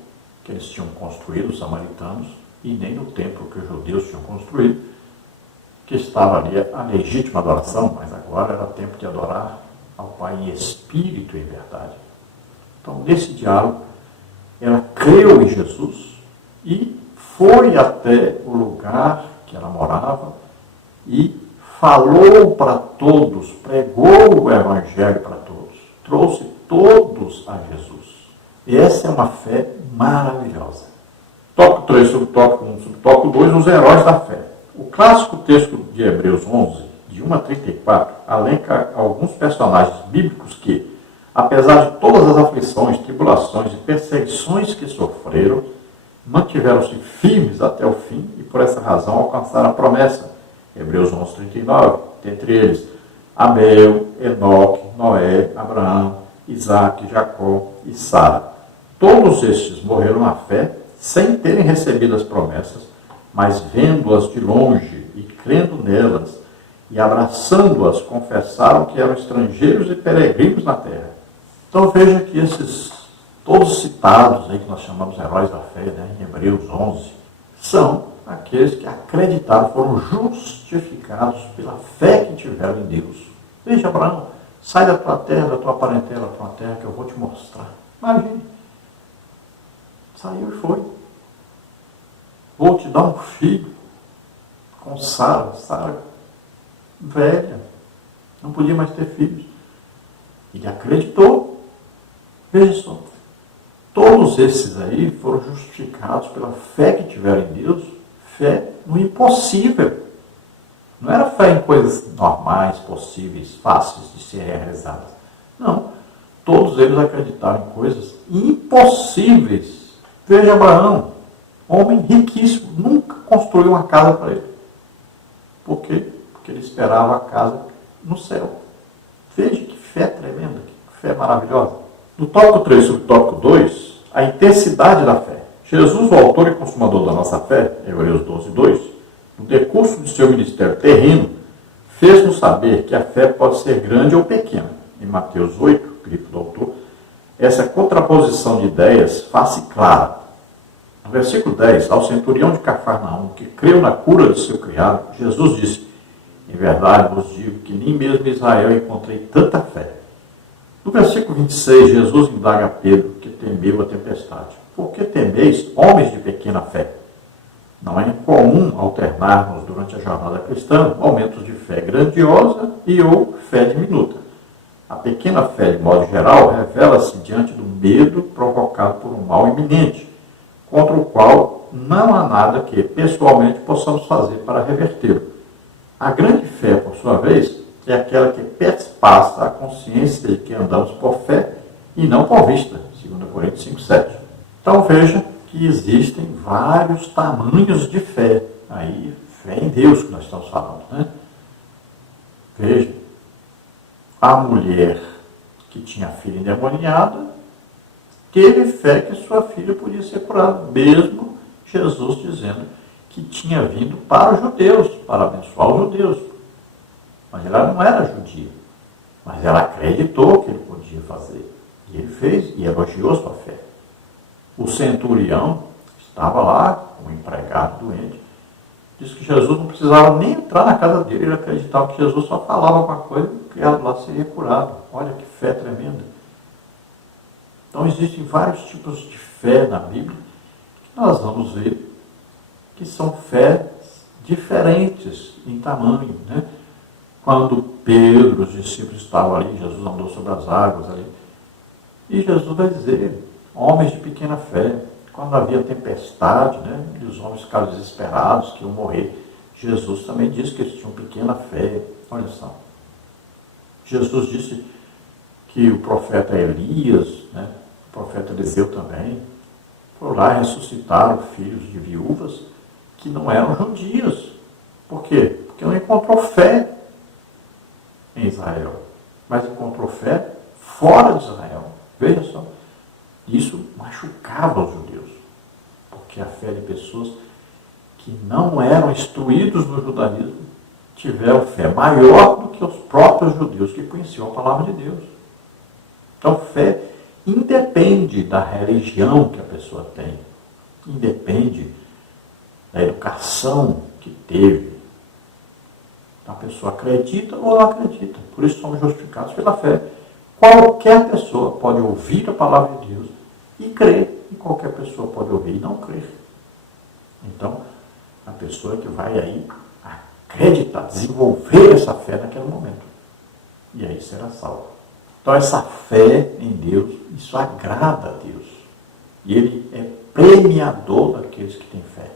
que eles tinham construído, os samaritanos, e nem no templo que os judeus tinham construído, que estava ali a legítima adoração, mas agora era tempo de adorar ao Pai em espírito e em verdade. Então, nesse diálogo, ela creu em Jesus e foi até o lugar que ela morava e falou para todos, pregou o Evangelho para todos, trouxe todos a Jesus. E essa é uma fé maravilhosa. Tópico 3, subtópico 1, subtópico 2, os heróis da fé. O clássico texto de Hebreus 11, de 1 a 34, alenca alguns personagens bíblicos que, apesar de todas as aflições, tribulações e perseguições que sofreram, mantiveram-se firmes até o fim e, por essa razão, alcançaram a promessa. Hebreus 11, 39, dentre eles, Abel, Enoque, Noé, Abraão, Isaac, Jacó e Sara. Todos estes morreram na fé, sem terem recebido as promessas, mas vendo-as de longe e crendo nelas, e abraçando-as, confessaram que eram estrangeiros e peregrinos na terra. Então veja que esses, todos citados aí, que nós chamamos heróis da fé, né, em Hebreus 11, são aqueles que acreditaram, foram justificados pela fé que tiveram em Deus. Veja, Abraão, sai da tua terra, da tua parentela, da tua terra, que eu vou te mostrar. Imagine. Saiu e foi. Vou te dar um filho com Sara velha, não podia mais ter filhos. Ele acreditou. Veja só, todos esses aí foram justificados pela fé que tiveram em Deus, fé no impossível. Não era fé em coisas normais, possíveis, fáceis de serem realizadas. Não, todos eles acreditaram em coisas impossíveis. Veja Abraão, homem riquíssimo, nunca construiu uma casa para ele. Por quê? Porque ele esperava a casa no céu. Veja que fé tremenda, que fé maravilhosa. No tópico 3, subtópico 2, a intensidade da fé. Jesus, o autor e consumador da nossa fé, Hebreus 12, 2, no decurso de seu ministério terreno, fez-nos saber que a fé pode ser grande ou pequena. Em Mateus 8, grito do autor, essa contraposição de ideias faz-se clara. No versículo 10, ao centurião de Cafarnaum, que creu na cura de seu criado, Jesus disse, em verdade vos digo que nem mesmo em Israel encontrei tanta fé. No versículo 26, Jesus indaga a Pedro, que temeu a tempestade. Por que temeis, homens de pequena fé? Não é incomum alternarmos durante a jornada cristã momentos de fé grandiosa e ou fé diminuta. A pequena fé, de modo geral, revela-se diante do medo provocado por um mal iminente, contra o qual não há nada que, pessoalmente, possamos fazer para revertê-lo. A grande fé, por sua vez, é aquela que passa a consciência de que andamos por fé e não por vista, 2 Coríntios 5,7. Então veja que existem vários tamanhos de fé. Aí, fé em Deus que nós estamos falando, né? Veja, a mulher que tinha a filha endemoniada teve fé que sua filha podia ser curada, mesmo Jesus dizendo que tinha vindo para os judeus, para abençoar os judeus. Mas ela não era judia, mas ela acreditou que ele podia fazer. E ele fez e elogiou sua fé. O centurião estava lá, um empregado doente, disse que Jesus não precisava nem entrar na casa dele, ele acreditava que Jesus só falava alguma coisa e o criado lá seria curado. Olha que fé tremenda. Então existem vários tipos de fé na Bíblia que nós vamos ver que são fés diferentes em tamanho, né? Quando Pedro, os discípulos estavam ali, Jesus andou sobre as águas ali, e Jesus vai dizer, homens de pequena fé, quando havia tempestade, né, e os homens ficaram desesperados, que iam morrer, Jesus também disse que eles tinham pequena fé. Olha só, Jesus disse que o profeta Elias, né, o profeta Eliseu também, foram lá e ressuscitaram filhos de viúvas que não eram judios. Por quê? Porque não encontrou fé em Israel, mas encontrou fé fora de Israel. Veja só, isso machucava os judeus, porque a fé de pessoas que não eram instruídos no judaísmo tiveram fé maior do que os próprios judeus que conheciam a palavra de Deus. Então, fé independe da religião que a pessoa tem, independe da educação que teve. A pessoa acredita ou não acredita. Por isso somos justificados pela fé. Qualquer pessoa pode ouvir a palavra de Deus e crer. E qualquer pessoa pode ouvir e não crer. Então, a pessoa que vai aí acreditar, desenvolver essa fé naquele momento. E aí será salvo. Então, essa fé em Deus, isso agrada a Deus. E Ele é premiador daqueles que têm fé.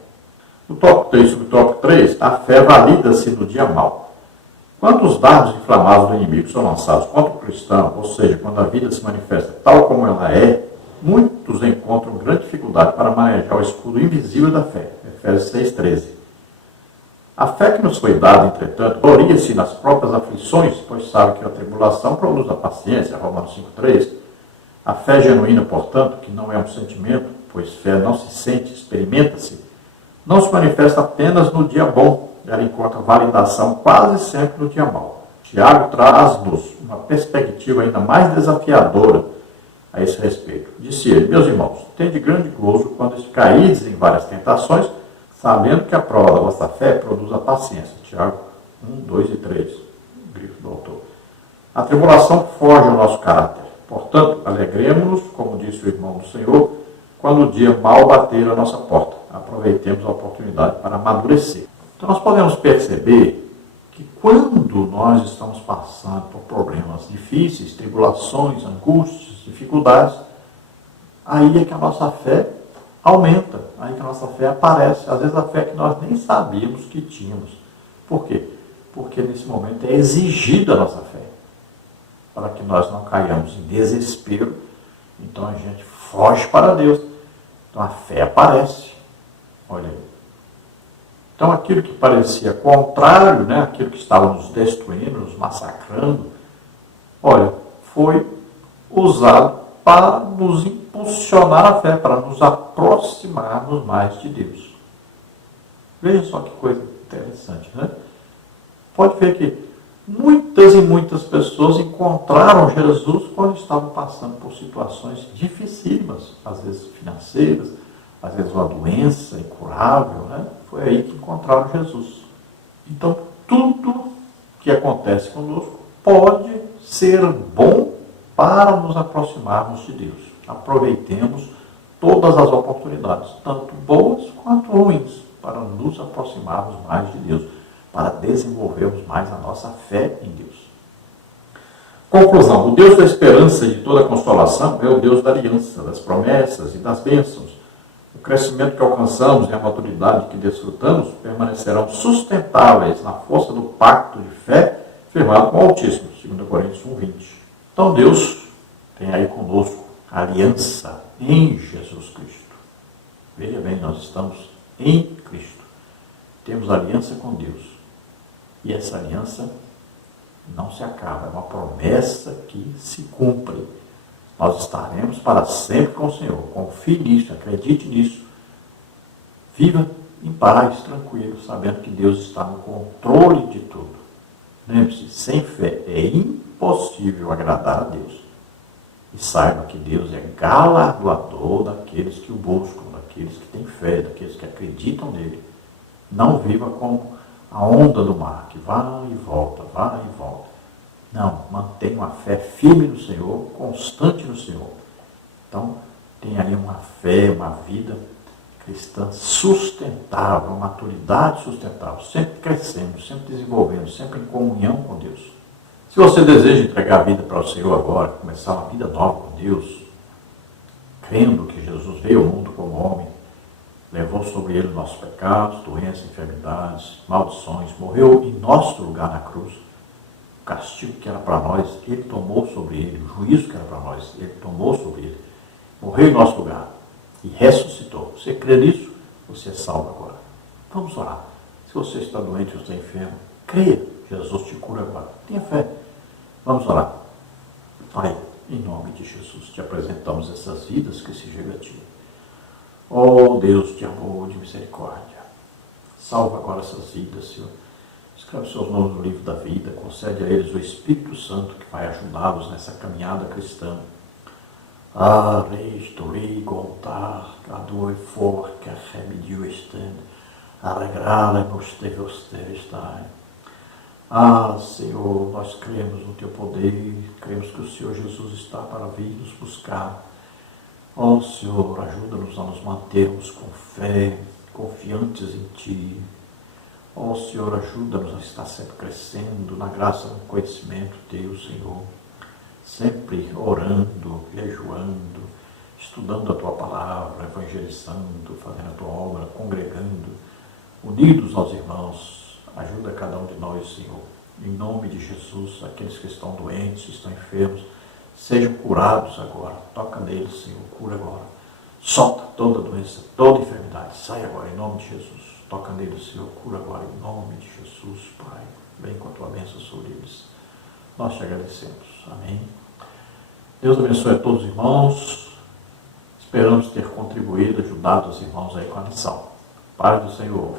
No tópico 3, subtópico 3, a fé valida-se no dia mau. Quando os dardos inflamados do inimigo são lançados contra o cristão, ou seja, quando a vida se manifesta tal como ela é, muitos encontram grande dificuldade para manejar o escudo invisível da fé. Efésios 6,13. A fé que nos foi dada, entretanto, gloria-se nas próprias aflições, pois sabe que a tribulação produz a paciência. Romanos 5,3. A fé genuína, portanto, que não é um sentimento, pois fé não se sente, experimenta-se, não se manifesta apenas no dia bom, ela encontra validação quase sempre no dia mau. Tiago traz-nos uma perspectiva ainda mais desafiadora a esse respeito. Disse ele: meus irmãos, tende grande gozo quando caídes em várias tentações, sabendo que a prova da vossa fé produz a paciência. Tiago 1, 2 e 3, grifo do autor. A tribulação foge ao nosso caráter. Portanto, alegremos-nos, como disse o irmão do Senhor, quando o dia mal bater a nossa porta. Aproveitemos a oportunidade para amadurecer. Então, nós podemos perceber que quando nós estamos passando por problemas difíceis, tribulações, angústias, dificuldades, aí é que a nossa fé aumenta, aí que a nossa fé aparece. Às vezes a fé que nós nem sabíamos que tínhamos. Por quê? Porque nesse momento é exigida a nossa fé, para que nós não caiamos em desespero. Então a gente foge para Deus. Então a fé aparece. Olha aí. Então aquilo que parecia contrário, né, aquilo que estava nos destruindo, nos massacrando, olha, foi usado para nos impulsionar a fé, para nos aproximarmos mais de Deus. Veja só que coisa interessante, né? Pode ver que muitas e muitas pessoas encontraram Jesus quando estavam passando por situações dificílimas, às vezes financeiras, às vezes uma doença incurável, né? Foi aí que encontraram Jesus. Então, tudo que acontece conosco pode ser bom para nos aproximarmos de Deus. Aproveitemos todas as oportunidades, tanto boas quanto ruins, para nos aproximarmos mais de Deus, para desenvolvermos mais a nossa fé em Deus. Conclusão: o Deus da esperança e de toda consolação é o Deus da aliança, das promessas e das bênçãos. O crescimento que alcançamos e a maturidade que desfrutamos permanecerão sustentáveis na força do pacto de fé firmado com o Altíssimo, 2 Coríntios 1:20. Então Deus tem aí conosco a aliança em Jesus Cristo. Veja bem, nós estamos em Cristo. Temos aliança com Deus. E essa aliança não se acaba, é uma promessa que se cumpre. Nós estaremos para sempre com o Senhor. Confie nisso, acredite nisso. Viva em paz, tranquilo, sabendo que Deus está no controle de tudo. Lembre-se, sem fé é impossível agradar a Deus. E saiba que Deus é galardoador daqueles que o buscam, daqueles que têm fé, daqueles que acreditam nele. Não viva como a onda do mar, que vai e volta, vai e volta. Não, mantenha uma fé firme no Senhor, constante no Senhor. Então, tenha aí uma fé, uma vida cristã sustentável, uma maturidade sustentável, sempre crescendo, sempre desenvolvendo, sempre em comunhão com Deus. Se você deseja entregar a vida para o Senhor agora, começar uma vida nova com Deus, crendo que Jesus veio ao mundo como homem, levou sobre ele nossos pecados, doenças, enfermidades, maldições, morreu em nosso lugar na cruz, o castigo que era para nós, ele tomou sobre ele, o juízo que era para nós, ele tomou sobre ele, morreu em nosso lugar e ressuscitou. Você crê nisso? Você é salvo agora. Vamos orar. Se você está doente ou está enfermo, creia, Jesus te cura agora. Tenha fé. Vamos orar. Pai, em nome de Jesus, te apresentamos essas vidas que se chegam a ti. Oh Deus de amor, de misericórdia, salva agora essas vidas, Senhor. Escreve seus nomes no livro da vida, concede a eles o Espírito Santo que vai ajudá-los nessa caminhada cristã. Reis do lei contar, a dor for que a remédio estende, alegrá-la-nos de você estar. Senhor, nós cremos no teu poder, cremos que o Senhor Jesus está para vir nos buscar. Senhor, ajuda-nos a nos mantermos com fé, confiantes em ti. Senhor, ajuda-nos a estar sempre crescendo na graça e no conhecimento teu, Senhor. Sempre orando, jejuando, estudando a tua palavra, evangelizando, fazendo a tua obra, congregando, unidos aos irmãos. Ajuda cada um de nós, Senhor. Em nome de Jesus, aqueles que estão doentes, estão enfermos, sejam curados agora. Toca neles, Senhor, cura agora. Solta toda doença, toda enfermidade. Sai agora, em nome de Jesus. Toca neles, Senhor, cura agora, em nome de Jesus, Pai. Vem com a tua bênção sobre eles. Nós te agradecemos. Amém. Deus abençoe a todos os irmãos. Esperamos ter contribuído, ajudado os irmãos aí com a lição. Paz do Senhor.